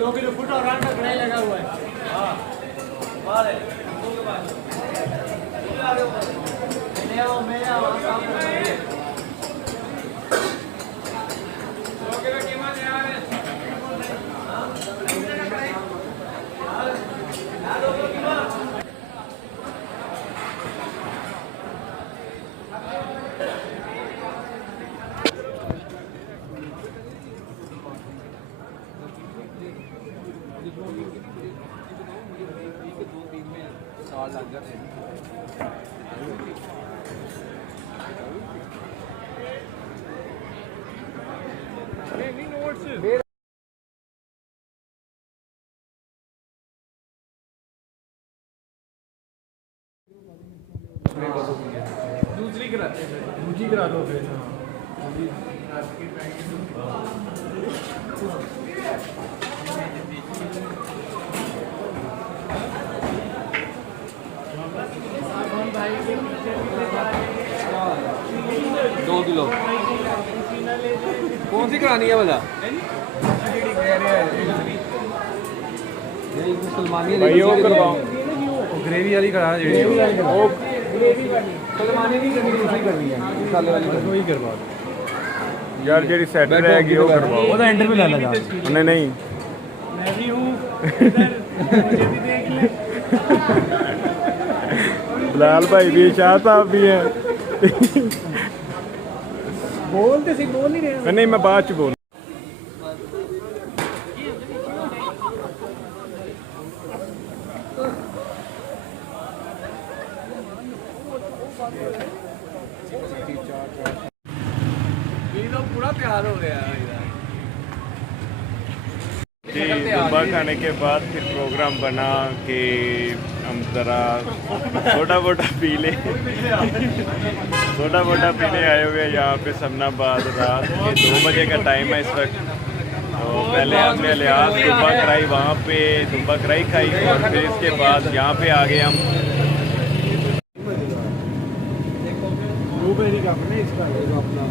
2 kilo foot और रान का कढ़ाई लगा हुआ है। दूसरी करा दो फिर। दो किलो कौन सी करानी है भला? सलमानी भाई वो करवाओ, ग्रेवी वाली करा सलमानी की दूसरी करनी है, मसाले वाली वही करवा दो यार, जेडी सेट रहेगी वो करवाओ। वो तो एंटर पे ला लगा नहीं नहीं, मैं भी हूँ इधर, मुझे भी देख ले। बिलाल भाई भी, शाह साहब भी हैं। बोलते सी बोल नहीं रहे। नहीं मैं बाद च बोल। ये तो पूरा तैयार हो गया है जी, दुम्बा खाने के बाद फिर प्रोग्राम बना कि हम ज़रा छोटा मोटा पी लें। छोटा मोटा पीने आए हुए यहाँ पे समनाबाद। रात के 2 बजे का टाइम है इस वक्त। तो पहले हमने लिहाज दुम्बा कराई, वहाँ पे दुम्बा कराई खाई और फिर इसके बाद यहाँ पे आ गए हम। ब्लूबेरी का अपना इसका अपना